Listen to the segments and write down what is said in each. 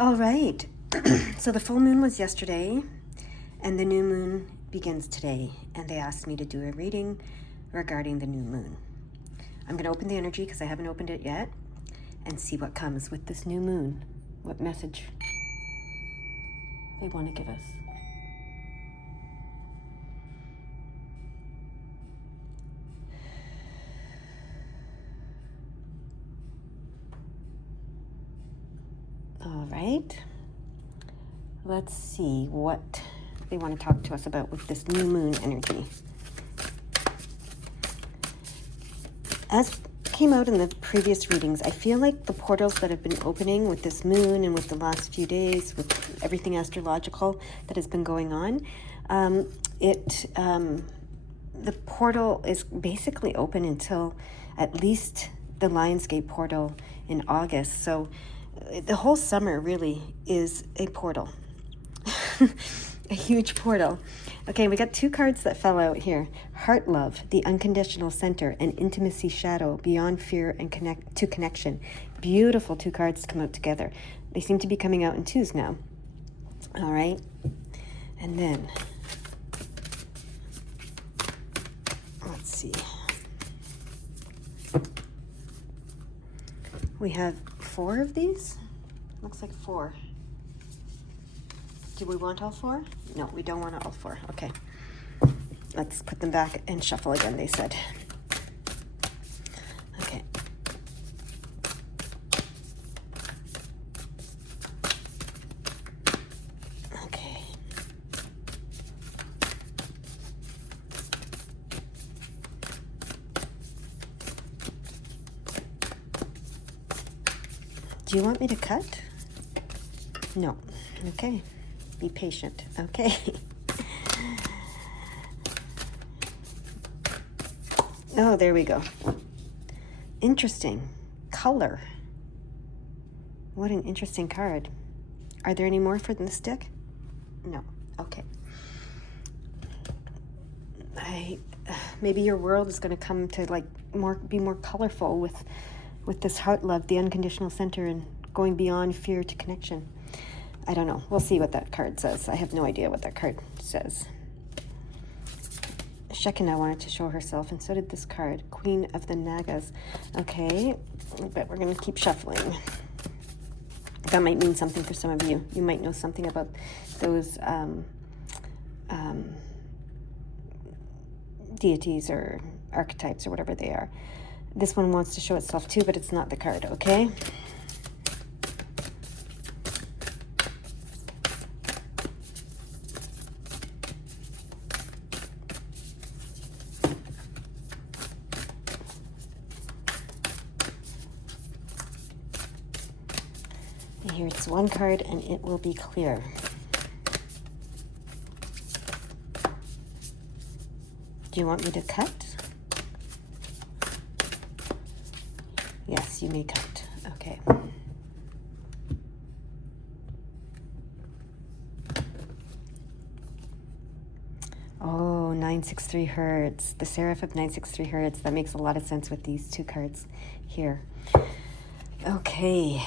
All right. So the full moon was yesterday, and the new moon begins today. And they asked me to do a reading regarding the new moon. I'm going to open the energy because I haven't opened it yet and see what comes with this new moon. What message they want to give us. All right. Let's see what they want to talk to us about with this new moon energy. As came out in the previous readings, I feel like the portals that have been opening with this moon and with the last few days, with everything astrological that has been going on, the portal is basically open until at least the Lionsgate portal in August. So the whole summer really is a portal. A huge portal. Okay, we got two cards that fell out here. Heart Love, the unconditional center, and Intimacy Shadow, beyond fear and connection. Beautiful two cards to come out together. They seem to be coming out in twos now. All right. And then, let's see. We have 4 of these. Looks like 4. Do we want all 4? No, we don't want all 4. Okay. Let's put them back and shuffle again, they said. Okay. Okay. Do you want me to cut? No. Okay. Be patient. Okay. Oh, there we go. Interesting. Color. What an interesting card. Are there any more for the stick? No. Okay. Maybe your world is going to come to be more colorful with this Heart Love, the unconditional center, and going beyond fear to connection. I don't know. We'll see what that card says. I have no idea what that card says. Shekinah wanted to show herself, and so did this card, Queen of the Nagas. Okay, but we're going to keep shuffling. That might mean something for some of you. You might know something about those deities or archetypes or whatever they are. This one wants to show itself too, but it's not the card, okay? Here it's one card and it will be clear. Do you want me to cut? Yes, you may cut. Okay. Oh, 963 Hertz. The Seraph of 963 Hertz. That makes a lot of sense with these two cards here. Okay.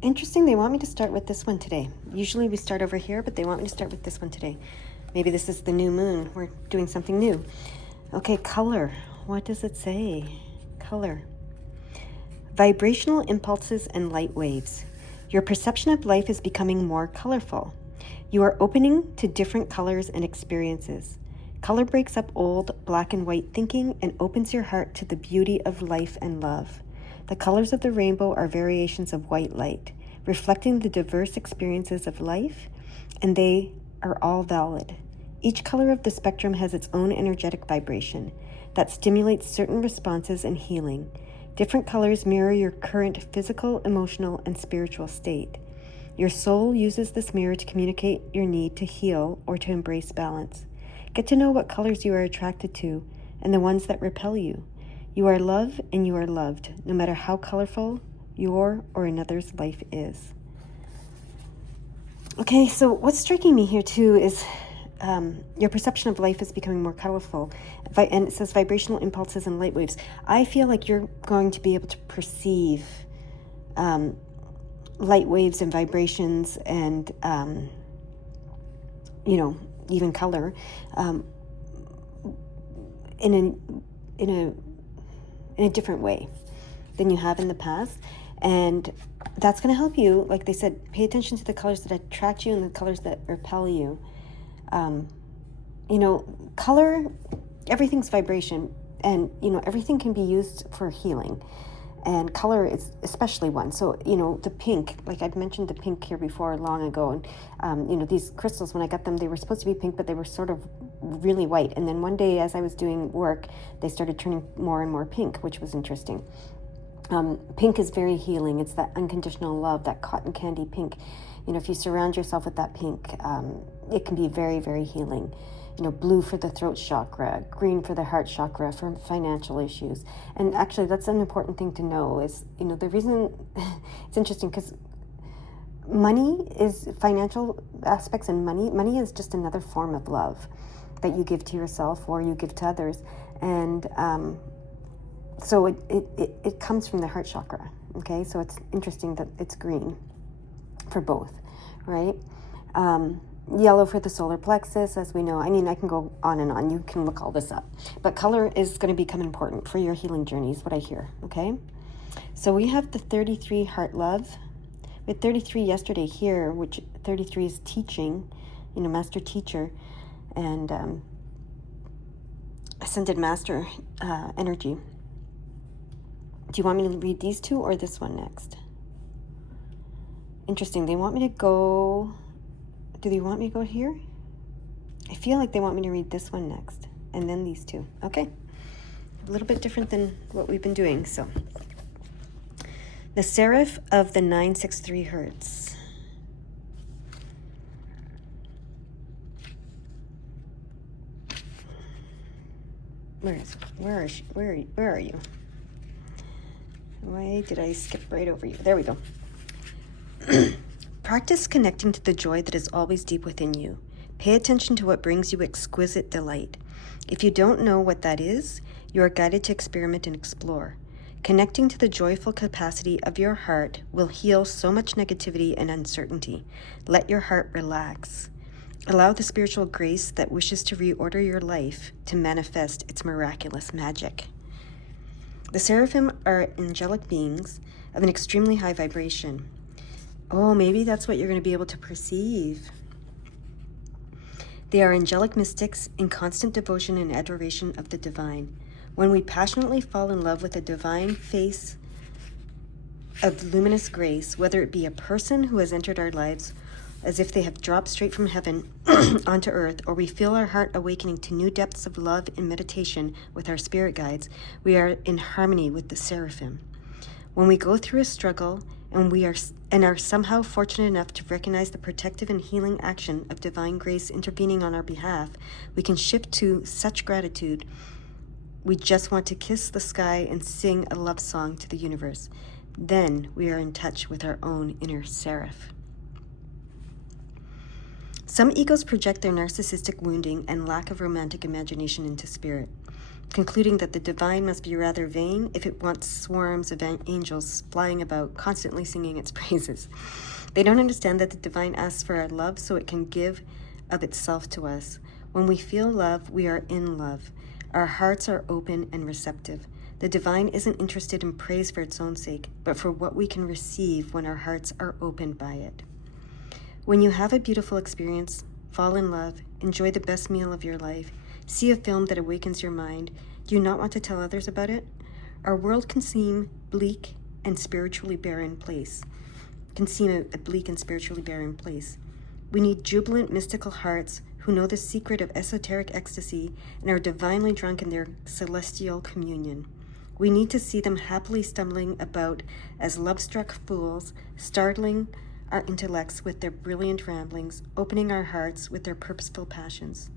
Interesting, they want me to start with this one today. Usually we start over here, but they want me to start with this one today. Maybe this is the new moon. We're doing something new. Okay, color. What does it say? Color. Vibrational impulses and light waves. Your perception of life is becoming more colorful. You are opening to different colors and experiences. Color breaks up old black and white thinking and opens your heart to the beauty of life and love. The colors of the rainbow are variations of white light, reflecting the diverse experiences of life, and they are all valid. Each color of the spectrum has its own energetic vibration that stimulates certain responses and healing. Different colors mirror your current physical, emotional, and spiritual state. Your soul uses this mirror to communicate your need to heal or to embrace balance. Get to know what colors you are attracted to and the ones that repel you. You are love and you are loved, no matter how colorful your or another's life is. Okay, so what's striking me here too is your perception of life is becoming more colorful. And it says vibrational impulses and light waves. I feel like you're going to be able to perceive light waves and vibrations and, even color in a different way than you have in the past. And that's going to help you. Like they said, pay attention to the colors that attract you and the colors that repel you. Color, everything's vibration, and everything can be used for healing, and color is especially one. So the pink, like I'd mentioned the pink here before long ago, and these crystals, when I got them, they were supposed to be pink, but they were sort of really white. And then one day as I was doing work, they started turning more and more pink, which was interesting. Pink is very healing. It's that unconditional love, that cotton candy pink. If you surround yourself with that pink, it can be very, very healing. Blue for the throat chakra, green for the heart chakra, for financial issues. And actually, that's an important thing to know is, the reason it's interesting because money is financial aspects, and money is just another form of love that you give to yourself or you give to others. And so it comes from the heart chakra. Okay, so it's interesting that it's green for both, right? Yellow for the solar plexus, as we know. I mean, I can go on and on. You can look all this up. But color is going to become important for your healing journey, is what I hear, okay? So we have the 33 heart love. We had 33 yesterday here, which 33 is teaching, master teacher, and ascended master energy. Do you want me to read these two or this one next? Interesting. They want me to go... Do they want me to go here? I feel like they want me to read this one next, and then these two. Okay. A little bit different than what we've been doing, so. The Seraph of the 963 Hertz. Where are you? Why did I skip right over you? There we go. Practice connecting to the joy that is always deep within you. Pay attention to what brings you exquisite delight. If you don't know what that is, you are guided to experiment and explore. Connecting to the joyful capacity of your heart will heal so much negativity and uncertainty. Let your heart relax. Allow the spiritual grace that wishes to reorder your life to manifest its miraculous magic. The seraphim are angelic beings of an extremely high vibration. Oh, maybe that's what you're going to be able to perceive. They are angelic mystics in constant devotion and adoration of the divine. When we passionately fall in love with a divine face of luminous grace, whether it be a person who has entered our lives as if they have dropped straight from heaven onto earth, or we feel our heart awakening to new depths of love in meditation with our spirit guides, we are in harmony with the seraphim. When we go through a struggle and are somehow fortunate enough to recognize the protective and healing action of divine grace intervening on our behalf, we can shift to such gratitude. We just want to kiss the sky and sing a love song to the universe. Then we are in touch with our own inner seraph. Some egos project their narcissistic wounding and lack of romantic imagination into spirit, concluding that the divine must be rather vain if it wants swarms of angels flying about, constantly singing its praises. They don't understand that the divine asks for our love so it can give of itself to us. When we feel love, we are in love. Our hearts are open and receptive. The divine isn't interested in praise for its own sake, but for what we can receive when our hearts are opened by it. When you have a beautiful experience, fall in love, enjoy the best meal of your life, see a film that awakens your mind, do you not want to tell others about it? Our world can seem bleak and spiritually barren place. We need jubilant, mystical hearts who know the secret of esoteric ecstasy and are divinely drunk in their celestial communion. We need to see them happily stumbling about as love-struck fools, startling our intellects with their brilliant ramblings, opening our hearts with their purposeful passions.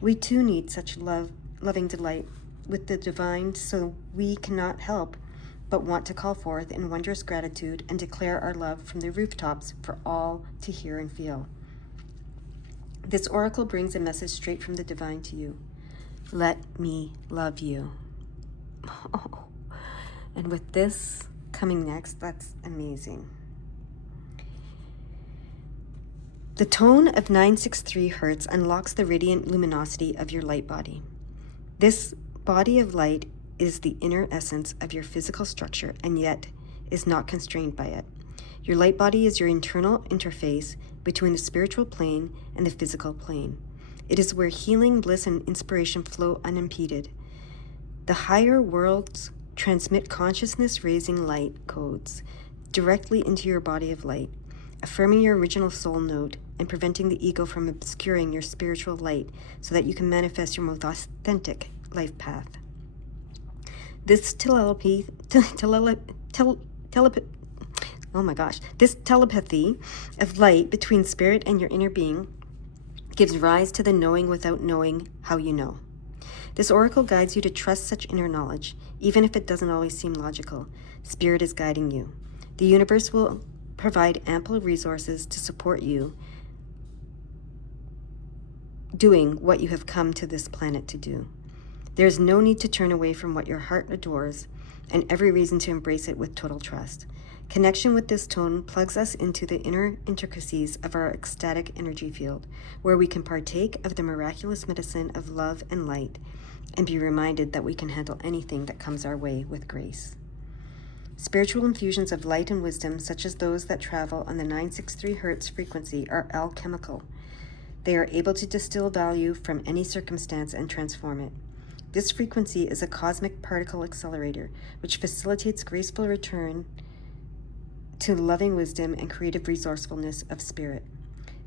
We too need such loving delight with the divine, so we cannot help but want to call forth in wondrous gratitude and declare our love from the rooftops for all to hear and feel. This oracle brings a message straight from the divine to you. Let me love you. Oh. And with this coming next. That's amazing. The tone of 963 Hertz unlocks the radiant luminosity of your light body. This body of light is the inner essence of your physical structure and yet is not constrained by it. Your light body is your internal interface between the spiritual plane and the physical plane. It is where healing, bliss, and inspiration flow unimpeded. The higher worlds transmit consciousness-raising light codes directly into your body of light, affirming your original soul note and preventing the ego from obscuring your spiritual light so that you can manifest your most authentic life path. This telepathy of light between spirit and your inner being gives rise to the knowing without knowing how you know. This oracle guides you to trust such inner knowledge, even if it doesn't always seem logical. Spirit is guiding you. The universe will provide ample resources to support you doing what you have come to this planet to do. There is no need to turn away from what your heart adores, and every reason to embrace it with total trust. Connection with this tone plugs us into the inner intricacies of our ecstatic energy field, where we can partake of the miraculous medicine of love and light, and be reminded that we can handle anything that comes our way with grace. Spiritual infusions of light and wisdom, such as those that travel on the 963 Hertz frequency, are alchemical. They are able to distill value from any circumstance and transform it. This frequency is a cosmic particle accelerator, which facilitates graceful return to loving wisdom and creative resourcefulness of spirit.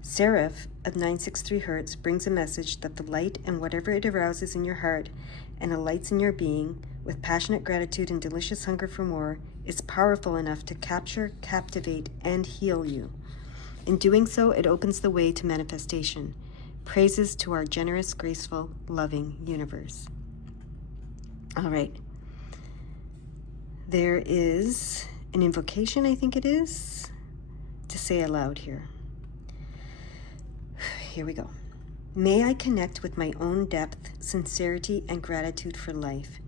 Seraph of 963 Hertz brings a message that the light and whatever it arouses in your heart and alights in your being with passionate gratitude and delicious hunger for more is powerful enough to capture, captivate, and heal you. In doing so, it opens the way to manifestation. Praises to our generous, graceful, loving universe. All right. There is an invocation, I think it is, to say aloud here. Here we go. May I connect with my own depth, sincerity, and gratitude for life.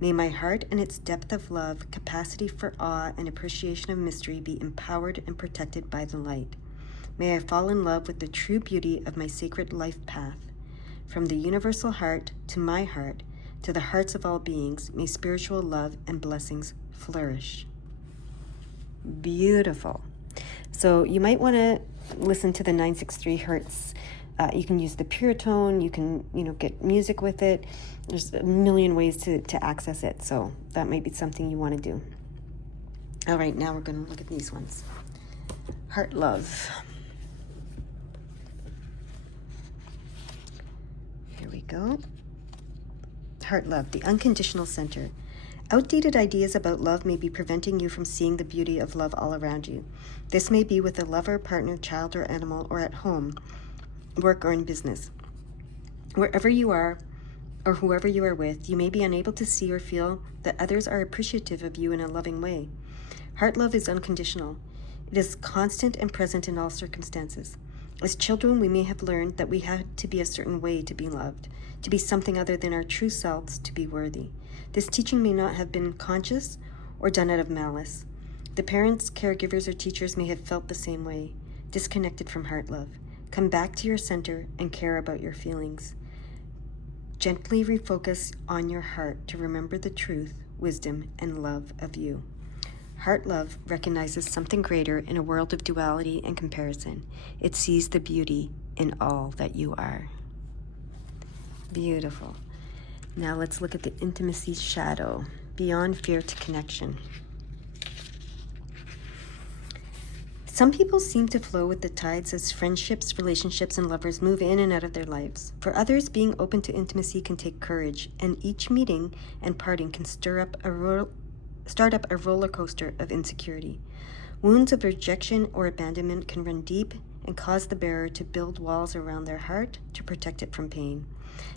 May my heart and its depth of love, capacity for awe, and appreciation of mystery be empowered and protected by the light. May I fall in love with the true beauty of my sacred life path. From the universal heart to my heart, to the hearts of all beings, may spiritual love and blessings flourish. Beautiful. So you might want to listen to the 963 Hertz. You can use the pure tone. You can, get music with it. There's a million ways to access it. So that might be something you want to do. All right, now we're going to look at these ones. Heart love. Here we go. Heart love, the unconditional center. Outdated ideas about love may be preventing you from seeing the beauty of love all around you. This may be with a lover, partner, child, or animal, or at home, work, or in business. Wherever you are, or whoever you are with, you may be unable to see or feel that others are appreciative of you in a loving way. Heart love is unconditional. It is constant and present in all circumstances. As children, we may have learned that we had to be a certain way to be loved, to be something other than our true selves to be worthy. This teaching may not have been conscious or done out of malice. The parents, caregivers, or teachers may have felt the same way, disconnected from heart love. Come back to your center and care about your feelings. Gently refocus on your heart to remember the truth, wisdom, and love of you. Heart love recognizes something greater in a world of duality and comparison. It sees the beauty in all that you are. Beautiful. Now let's look at the intimacy shadow, beyond fear to connection. Some people seem to flow with the tides as friendships, relationships, and lovers move in and out of their lives. For others, being open to intimacy can take courage, and each meeting and parting can start up a roller coaster of insecurity. Wounds of rejection or abandonment can run deep and cause the bearer to build walls around their heart to protect it from pain.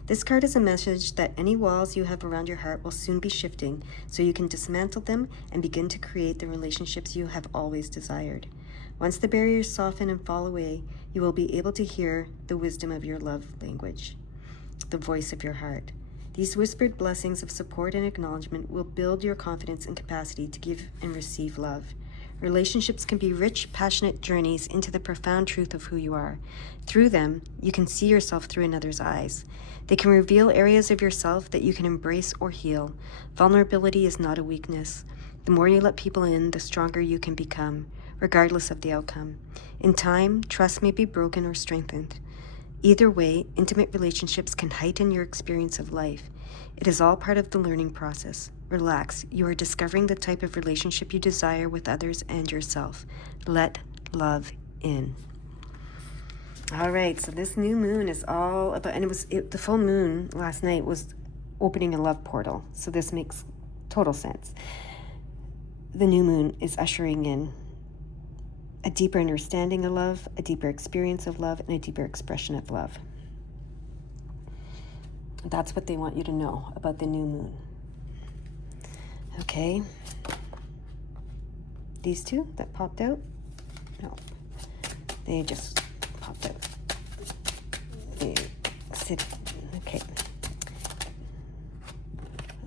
This card is a message that any walls you have around your heart will soon be shifting, so you can dismantle them and begin to create the relationships you have always desired. Once the barriers soften and fall away, you will be able to hear the wisdom of your love language, the voice of your heart. These whispered blessings of support and acknowledgement will build your confidence and capacity to give and receive love. Relationships can be rich, passionate journeys into the profound truth of who you are. Through them, you can see yourself through another's eyes. They can reveal areas of yourself that you can embrace or heal. Vulnerability is not a weakness. The more you let people in, the stronger you can become, regardless of the outcome. In time, trust may be broken or strengthened. Either way, intimate relationships can heighten your experience of life. It is all part of the learning process. Relax. You are discovering the type of relationship you desire with others and yourself. Let love in. All right, so this new moon is all about, and the full moon last night was opening a love portal. So this makes total sense. The new moon is ushering in a deeper understanding of love, a deeper experience of love, and a deeper expression of love. That's what they want you to know about the new moon. Okay. These two that popped out? No. They just popped out. They sit. Okay.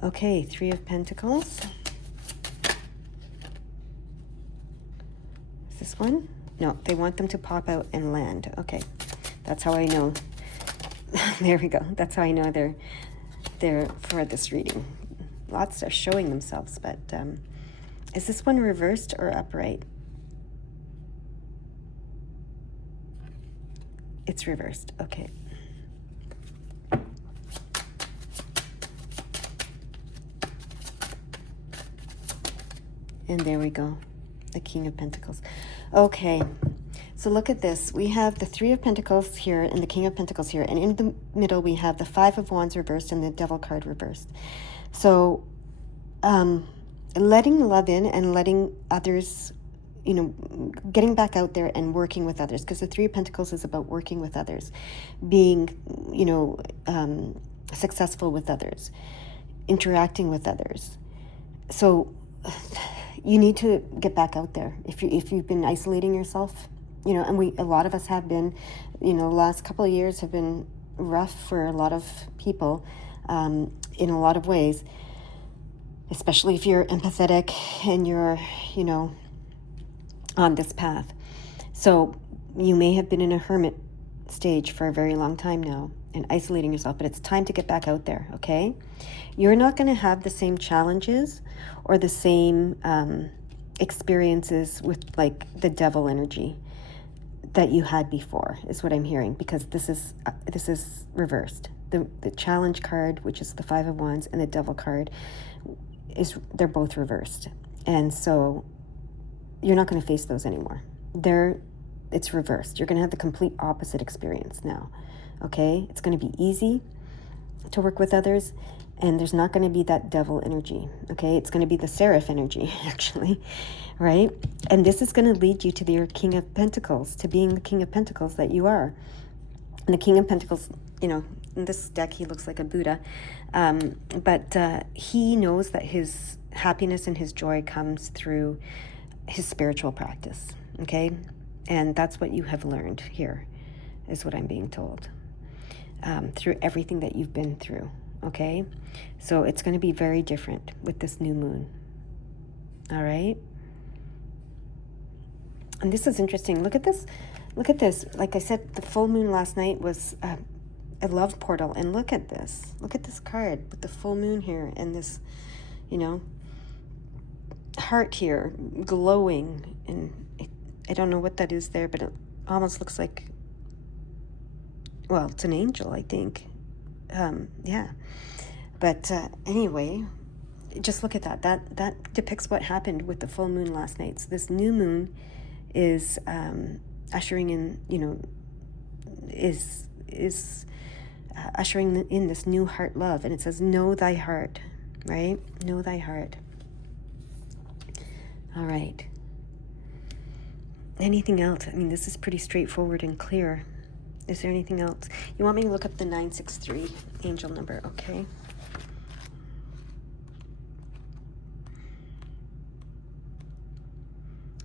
Okay, Three of Pentacles. This one? No, they want them to pop out and land. Okay, that's how I know. There we go. That's how I know they're for this reading. Lots are showing themselves, but is this one reversed or upright? It's reversed. Okay. And there we go. The King of Pentacles. Okay, so look at this. We have the Three of Pentacles here and the King of Pentacles here. And in the middle, we have the Five of Wands reversed and the Devil card reversed. So letting love in and letting others, you know, getting back out there and working with others. Because the Three of Pentacles is about working with others. Being, you know, successful with others. Interacting with others. So you need to get back out there. If you've been isolating yourself, you know, and a lot of us have been, you know, the last couple of years have been rough for a lot of people in a lot of ways, especially if you're empathetic and you're, you know, on this path. So you may have been in a hermit stage for a very long time now and isolating yourself, but it's time to get back out there, okay? You're not going to have the same challenges or the same experiences with like the devil energy that you had before, is what I'm hearing, because this is reversed. The challenge card, which is the Five of Wands, and the Devil card they're both reversed. And so you're not going to face those anymore. It's reversed. You're going to have the complete opposite experience now. Okay? It's going to be easy to work with others, and there's not going to be that devil energy. Okay? It's going to be the seraph energy, actually, right? And this is going to lead you to your King of Pentacles, to being the King of Pentacles that you are. And the King of Pentacles, you know, in this deck, he looks like a Buddha, but he knows that his happiness and his joy comes through his spiritual practice, okay? And that's what you have learned here, is what I'm being told, through everything that you've been through, okay? So it's going to be very different with this new moon, all right? And this is interesting. Look at this. Look at this. Like I said, the full moon last night was a love portal. And look at this. Look at this card with the full moon here and this, you know, heart here glowing. And I don't know what that is there, but it almost looks like, well, it's an angel, I think. Yeah. But anyway, just look at that. That depicts what happened with the full moon last night. So this new moon is ushering in, you know, is ushering in this new heart love. And it says, know thy heart, right? Know thy heart. All right. Anything else? I mean, this is pretty straightforward and clear. Is there anything else? You want me to look up the 963 angel number, okay?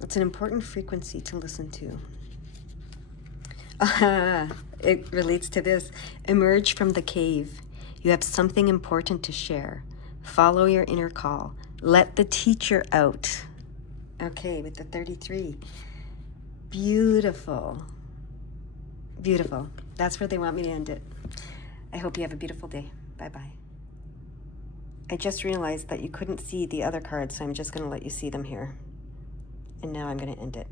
It's an important frequency to listen to. It relates to this. Emerge from the cave. You have something important to share. Follow your inner call. Let the teacher out. Okay, with the 33. Beautiful. Beautiful. That's where they want me to end it. I hope you have a beautiful day. Bye-bye. I just realized that you couldn't see the other cards, so I'm just going to let you see them here. And now I'm going to end it.